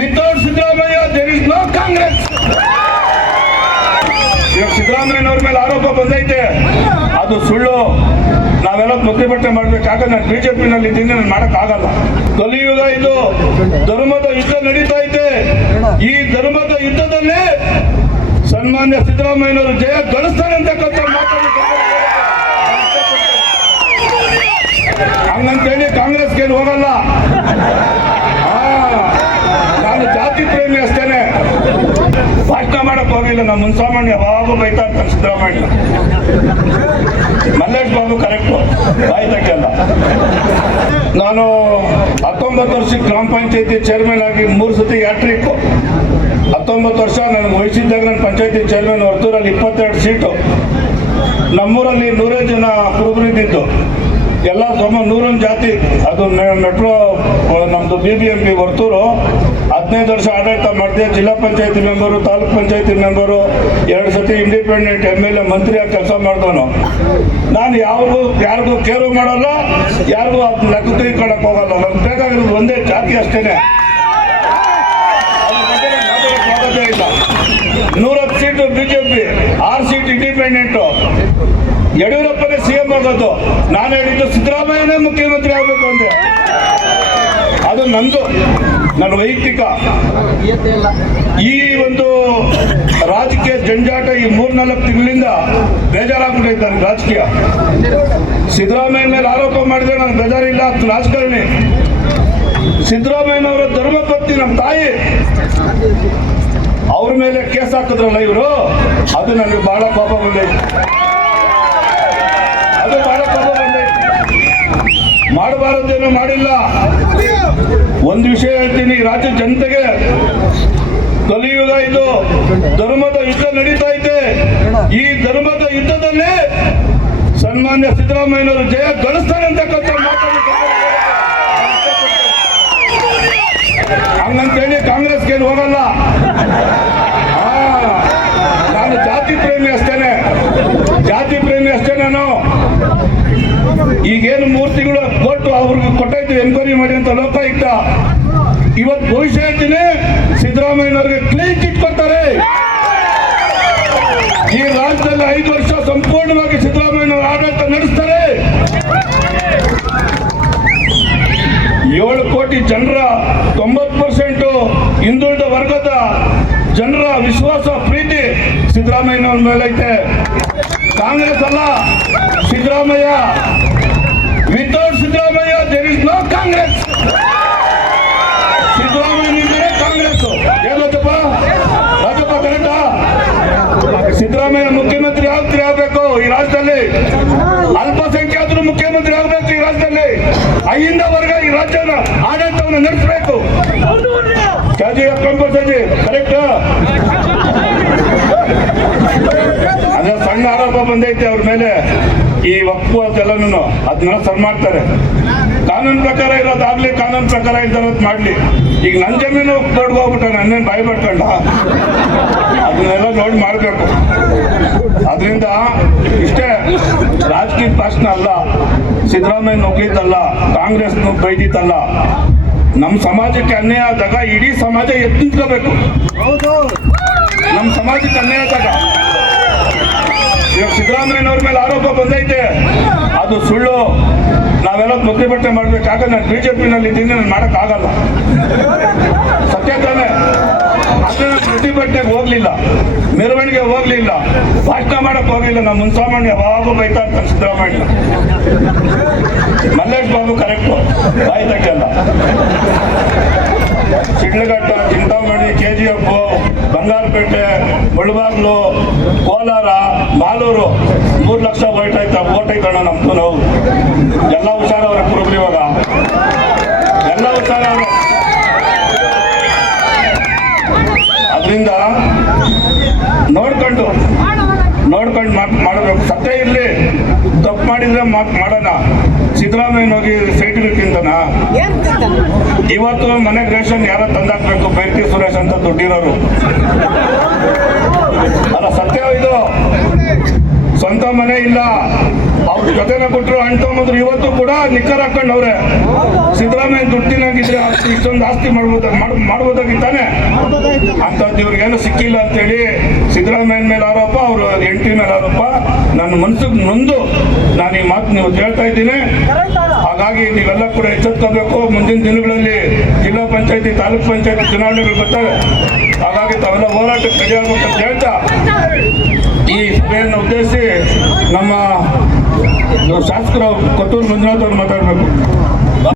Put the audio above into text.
Without Siddaramaiah there is no Congress ಇವಾಗ ಸಿದ್ದರಾಮಯ್ಯನವ್ರ ಮೇಲೆ ಆರೋಪ ಬಂದೈತೆ. ಅದು ಸುಳ್ಳು. ನಾವೆಲ್ಲ ಪ್ರತಿಭಟನೆ ಮಾಡ್ಬೇಕಾಗ ನಾನು ಬಿಜೆಪಿನಲ್ಲಿ ಇದ್ದೀನಿ, ನಾನು ಮಾಡಕ್ಕಾಗಲ್ಲ ಕಲಿಯುಗ ಇದು. ಧರ್ಮದ ಯುದ್ಧ ನಡೀತಾ ಐತೆ. ಈ ಧರ್ಮದ ಯುದ್ಧದಲ್ಲಿ ಸನ್ಮಾನ್ಯ ಸಿದ್ದರಾಮಯ್ಯನವರು ಜಯ ಗಳಿಸ್ತಾರೆ ಅಂತಕ್ಕಂಥ ಮಾತನ್ನು ಹಂಗಂತೇಳಿ ಕಾಂಗ್ರೆಸ್ಗೆ ಏನು ಹೋಗಲ್ಲ ಆ, ನಾನು ಜಾತಿ ಪ್ರೇಮಿ ಅಷ್ಟೇನೆ ಭಾಷಣ ಹೋಗಿಲ್ಲ ನಮ್ಮ ಮುನ್ಸಾಮಾನ್ಯ ಯಾವಾಗೂ ಬೈತಾ ಇರ್ತಾನೆ ಸಿದ್ದರಾಮಯ್ಯ. ಮಲ್ಲೇಶ್ ಬಾಬು ಕರೆಕ್ಟು ಬಾಯಿ ತಕ್ಕಲ್ಲ ನಾನು ಹತ್ತೊಂಬತ್ತು ವರ್ಷಕ್ಕೆ ಗ್ರಾಮ ಪಂಚಾಯತಿ ಚೇರ್ಮನ್ ಆಗಿ ಮೂರು ಸತಿ ಹ್ಯಾಟ್ರಿಕ್ ಹತ್ತೊಂಬತ್ತು ವರ್ಷ ನನಗೆ ವಹಿಸಿದ್ದಾಗ ನನ್ನ ಪಂಚಾಯತಿ ಚೇರ್ಮನ್ ವರ್ತೂರಲ್ಲಿ ಇಪ್ಪತ್ತೆರಡು ಸೀಟು ನಮ್ಮೂರಲ್ಲಿ ನೂರೇ ಜನ ಕುರುಬರಿದ್ದಿದ್ದು ಎಲ್ಲ ಸಮ ನೂರೊಂದು ಜಾತಿ, ಅದು ಮೆಟ್ರೋ ನಮ್ಮದು B B M P Varthur, ಹದಿನೈದು ವರ್ಷ ಆಡಳಿತ ಮಾಡಿದೆ ಜಿಲ್ಲಾ ಪಂಚಾಯತಿ ಮೆಂಬರು, ತಾಲೂಕ್ ಪಂಚಾಯತಿ ಮೆಂಬರು, ಎರಡು ಸತಿ ಇಂಡಿಪೆಂಡೆಂಟ್ ಎಂ ಎಲ್ ಎ ಮಂತ್ರಿಯಾಗಿ ಕೆಲಸ ಮಾಡಿದವನು. ನಾನು ಯಾರಿಗೂ ಯಾರಿಗೂ ಕೇರು ಮಾಡಲ್ಲ, ಯಾರಿಗೂ ಅದು ಲೆಕ್ಕ ತಿಳ್ಕೊಳಕ್ ಹೋಗಲ್ಲ. ನಮ್ಗೆ ಬೇಕಾಗಿರೋದು ಒಂದೇ ಜಾತಿ ಅಷ್ಟೇನೆ. ಇಲ್ಲ. ನೂರತ್ತು ಸೀಟು ಬಿಜೆಪಿ ಆರು ಸೀಟ್ ಇಂಡಿಪೆಂಡೆಂಟು ಯಡಿಯೂರಪ್ಪನೇ ಆಗೋದು ನಾನು ಹೇಳಿದ್ದು ಸಿದ್ದರಾಮಯ್ಯನೇ ಮುಖ್ಯಮಂತ್ರಿ ಆಗಬೇಕು ಅಂತ ಅದು ನಂದು, ನನ್ನ ವೈಯಕ್ತಿಕ. ಈ ಒಂದು ರಾಜಕೀಯ ಜಂಜಾಟ ಈ ಮೂರ್ನಾಲ್ಕು ತಿಂಗಳಿಂದ ಬೇಜಾರಾಗ್ಬಿಟ್ಟೈತೆ ನನಗೆ ರಾಜಕೀಯ. ಸಿದ್ದರಾಮಯ್ಯ ಮೇಲೆ ಆರೋಪ ಮಾಡಿದ್ರೆ ನನಗೆ ಬೇಜಾರಿಲ್ಲ, ಅದು ರಾಜಕಾರಣಿ. ಸಿದ್ದರಾಮಯ್ಯನವರ ಧರ್ಮಪತ್ನಿ ನಮ್ಮ ತಾಯಿ. ಅವ್ರ ಮೇಲೆ ಕೇಸ್ ಹಾಕಿದ್ರಲ್ಲ ಇವರು? ಅದು ನನಗೆ ಬಹಳ ಕೋಪ ಬಂದೈತೆ ಅದು ಬಹಳ ಕೋಪ ಬಂದೈತೆ ಮಾಡಬಾರದೇನು ಮಾಡಿಲ್ಲ. ಒಂದು ವಿಷಯ ಹೇಳ್ತೀನಿ, ರಾಜ್ಯ ಜನತೆಗೆ ಕಲಿಯುಗ ಇದು ಧರ್ಮದ ಯುದ್ಧ ನಡೀತಾ ಇದೆ ಈ ಧರ್ಮದ ಯುದ್ಧದಲ್ಲಿ ಸನ್ಮಾನ್ಯ ಸಿದ್ದರಾಮಯ್ಯನವರು ಜಯ ಗಳಿಸ್ತಾರೆ ಅಂತಕ್ಕಂಥ ಹಂಗಂತೇಳಿ ಕಾಂಗ್ರೆಸ್ಗೆ ಹೋಗಲ್ಲ. ನಾನು ಜಾತಿ ಪ್ರೇಮಿ ಅಷ್ಟೇನೆ ಜಾತಿ ಪ್ರೇಮಿ ಅಷ್ಟೇ ನಾನು ಈಗೇನು ಮೂರ್ತಿಗಳು ಕೊಟ್ಟು ಅವ್ರಿಗೆ ಕೊಟ್ಟಾಯ್ತು ಎನ್ಕ್ವೈರಿ ಮಾಡಿ ಅಂತ ಲೋಕಾಯುಕ್ತ ಇವತ್ತು ಭವಿಷ್ಯ ಹೇಳ್ತೀನಿ ಸಿದ್ದರಾಮಯ್ಯನವ್ರಿಗೆ ಕ್ಲೀನ್ ಚಿಟ್ ಕೊಡ್ತಾರೆ. ಈ ರಾಜ್ಯದಲ್ಲಿ ಐದು ವರ್ಷ ಸಂಪೂರ್ಣವಾಗಿ ಸಿದ್ದರಾಮಯ್ಯನವರು ಆಡಳಿತ ನಡೆಸ್ತಾರೆ. ಏಳು ಕೋಟಿ ಜನರ ತೊಂಬತ್ತು ಪರ್ಸೆಂಟ್ ಹಿಂದುಳಿದ ವರ್ಗದ ಜನರ ವಿಶ್ವಾಸ, ಪ್ರೀತಿ ಸಿದ್ದರಾಮಯ್ಯನವ್ರ ಮೇಲೈತೆ. ಕಾಂಗ್ರೆಸ್ ಅಲ್ಲ Siddaramaiah. Without Siddaramaiah there is no Congress Siddaramaiah Congress ಏನಪ್ಪ ರಾಜಪ್ಪ ಕರೆಕ್ಟಾ? ಸಿದ್ದರಾಮಯ್ಯ ಮುಖ್ಯಮಂತ್ರಿ ಆಗ್ತೀರಿ ಆಗ್ಬೇಕು ಈ ರಾಜ್ಯದಲ್ಲಿ. ಅಲ್ಪಸಂಖ್ಯಾತರು ಮುಖ್ಯಮಂತ್ರಿ ಆಗ್ಬೇಕು ಈ ರಾಜ್ಯದಲ್ಲಿ. ಅಹಿಂದ ವರ್ಗ ಈ ರಾಜ್ಯನ ಆಡಳಿತವನ್ನು ನಡೆಸಬೇಕು. ಚಾಜಿ ಕಂಪಲ್ಸರಿ ಕರೆಕ್ಟ್? ಅದೇ ಸಣ್ಣ ಆರೋಪ ಬಂದೈತೆ ಅವ್ರ ಮೇಲೆ. ಈ ವಕ್ಫು ಅದೆಲ್ಲನೂ ಅದನ್ನೆಲ್ಲ ಸರ್ ಮಾಡ್ತಾರೆ. ಕಾನೂನು ಪ್ರಕಾರ ಇರೋದಾಗ್ಲಿ ಕಾನೂನು ಪ್ರಕಾರ ಇರೋದು ಮಾಡ್ಲಿ. ಈಗ ನನ್ನ ಜಮೀನು ದೊಡ್ಡ ಹೋಗ್ಬಿಟ್ಟ ನನ್ನೇನು ಭಯ ಪಡ್ಕೊಂಡ ಅದನ್ನೆಲ್ಲ ನೋಡಿ ಮಾಡಬೇಕು. ಅದರಿಂದ ಇಷ್ಟೇ ರಾಜಕೀಯ ಭಾಷಣ ಅಲ್ಲ ಸಿದ್ದರಾಮಯ್ಯ ನುಗ್ಗಿದ್ದಲ್ಲ ಕಾಂಗ್ರೆಸ್ ಬೈದಿದ್ದಲ್ಲ ನಮ್ಮ ಸಮಾಜಕ್ಕೆ ಅನ್ಯಾಯ ಆದಾಗ ಇಡೀ ಸಮಾಜ ಎತ್ತಿಸ್ಕೋಬೇಕು ನಮ್ಮ ಸಮಾಜಕ್ಕೆ ಅನ್ಯಾಯ ಆದಾಗ ಇವಾಗ ಸಿದ್ದರಾಮಯ್ಯನವ್ರ ಮೇಲೆ ಆರೋಪ ಬಂದೈತೆ. ಅದು ಸುಳ್ಳು. ನಾವೆಲ್ಲ ಪ್ರತಿಭಟನೆ ಮಾಡ್ಬೇಕಾಗ ನಾನು ಬಿಜೆಪಿನಲ್ಲಿ ಇದ್ದೀನಿ, ನಾನು ಮಾಡೋಕ್ಕಾಗಲ್ಲ ಸತ್ಯ ತಾನೆ. ಅದೇ ನಾನು ಪ್ರತಿಭಟನೆಗೆ ಹೋಗ್ಲಿಲ್ಲ. ಮೆರವಣಿಗೆ ಹೋಗ್ಲಿಲ್ಲ. ಭಾಷಣ ಮಾಡಕ್ ಹೋಗ್ಲಿಲ್ಲ. ನಮ್ಮ ಮುನ್ಸಾಮಾನ್ಯ ಯಾವಾಗೂ ಬೈತಾ ಅಂತ ಸಿದ್ದರಾಮಯ್ಯ ಮಲ್ಲೇಶ್ ಬಾಬು ಕರೆಕ್ಟು ಬಾಯ್ತಕ್ಕೆಲ್ಲ ತಕ್ಕಲ್ಲ ಶಿಡ್ಲಘಟ್ಟ ಚಿಂತಾಮಣಿ. ಜಿ ಬಂಗಾರಪೇಟೆ, ಮುಳಬಾಗ್ಲು, ಕೋಲಾರ ಮಾಲೂರು ಮೂರು ಲಕ್ಷ ವೋಟ್ ಆಯ್ತಾ? ವೋಟ್ ಐತಣ್ಣ ನಮ್ದು ನಾವು. ಎಲ್ಲ ಹುಷಾರ ಅವ್ರ ಕುರುಬ್ರಿ ಇವಾಗ. ಎಲ್ಲ ಹುಷಾರ ಅದರಿಂದ ನೋಡ್ಕೊಂಡು ನೋಡ್ಕೊಂಡು ಮಾಡಬೇಕು. ಸತ್ಯ ಇರಲಿ. ತಪ್ಪು ಮಾಡಿದ್ರೆ ಮಾಡೋಣ. ಸಿದ್ದರಾಮಯ್ಯ ಹೋಗಿ ತಿಂತಾನ ಇವತ್ತು ಮನೆಗೆ ರೇಷನ್ ಯಾರ ತಂದಾಕ್ಬೇಕು? ಬೈರ್ತಿ ಸುರೇಶ್ ಅಂತ ದುಡ್ಡಿರೋರು. ಅಲ್ಲ ಸತ್ಯ ಇದು. ಸ್ವಂತ ಮನೆ ಇಲ್ಲ. ಅವ್ರ ಜೊತೆನ ಕೊಟ್ಟರು ತಗೊಂಬಂದ್ರು ಇವತ್ತು ಕೂಡ ನಿಕ್ಕರ್ ಹಾಕೊಂಡವ್ರೆ ಸಿದ್ದರಾಮಯ್ಯ ದುಡ್ಡಿನಾಗಿದ್ರೆ ಆಸ್ತಿ ಇಷ್ಟೊಂದು ಆಸ್ತಿ ಮಾಡ್ಬೋದ ಮಾಡ್- ಮಾಡ್ಬೋದಾಗಿತ್ತಾನೆ? ಅಂತದ್ದು ಇವ್ರಿಗೇನು ಸಿಕ್ಕಿಲ್ಲ ಅಂತೇಳಿ ಸಿದ್ದರಾಮಯ್ಯನ ಮೇಲೆ ಆರೋಪ ಅವರು ಎಂಟಿ ಮೇಲೆ ಆರೋಪ ನನ್ನ ಮನ್ಸಿಗೆ ನೊಂದು ನಾನು ಈ ಮಾತು ನೀವು ಹೇಳ್ತಾ ಇದ್ದೀನಿ. ಹಾಗಾಗಿ ನೀವೆಲ್ಲ ಕೂಡ ಎಚ್ಚೆತ್ಕೋಬೇಕು. ಮುಂದಿನ ದಿನಗಳಲ್ಲಿ ಜಿಲ್ಲಾ ಪಂಚಾಯತಿ, ತಾಲೂಕ್ ಪಂಚಾಯತಿ ಚುನಾವಣೆಗಳು ಬರ್ತವೆ. ಹಾಗಾಗಿ ತಾವೆಲ್ಲ ಹೋರಾಟಕ್ಕೆ ಅಂತ ಹೇಳ್ತಾ ಈ ಸಭೆಯನ್ನು ಉದ್ದೇಶಿಸಿ ನಮ್ಮ ಶಾಸಕರು ಕೊಟ್ಟೂರು ಮಂಜುನಾಥ್ ಅವರು ಮಾತಾಡಬೇಕು.